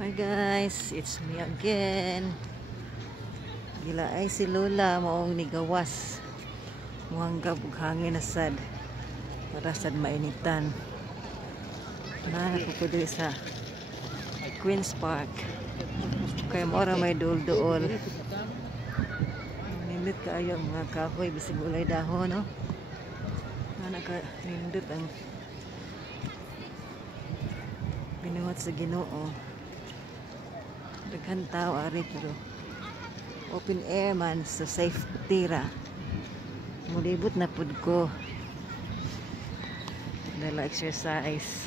Hi guys, it's me again. Gila ay si Lola maong nigawas. Muhanggab ug hangin na sad. Para sad mainitan. Ko diri sa Queen's Park. Kay mora may duol-duol. Nindot kaayo ang mga kahoy bisig ulay dahon, no? Naka nindot ang binuhat sa Ginoo. Daghan tao ari pero open air man sa safety ra. Mulibot na pud ko. Dala exercise.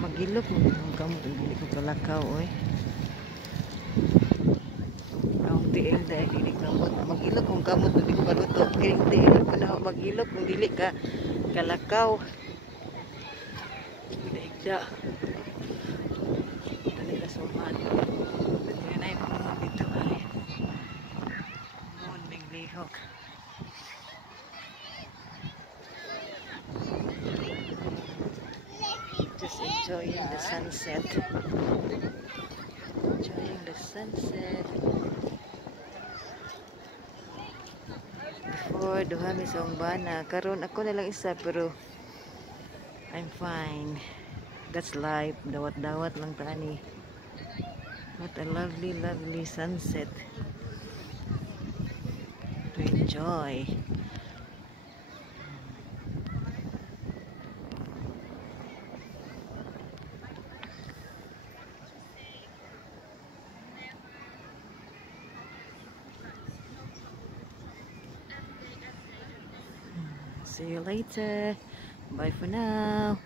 Magilok mo ang kamot ang dili ko kalakaw oy. Ang tiil dahil dili kamot. Magilok kung kamot dili ko kaluto. Kiring tiil ko na magilok kung dili ka kalakaw. Daigda. Dali ka suman. Dali na yung mga dito ay. Moon bing lihok. Just enjoying the sunset. Enjoying the sunset. Before duha mi sa umbana, karon ako na lang isa pero I'm fine. That's life. Dawat-dawat lang tani. What a lovely, lovely sunset to enjoy. See you later. Bye for now.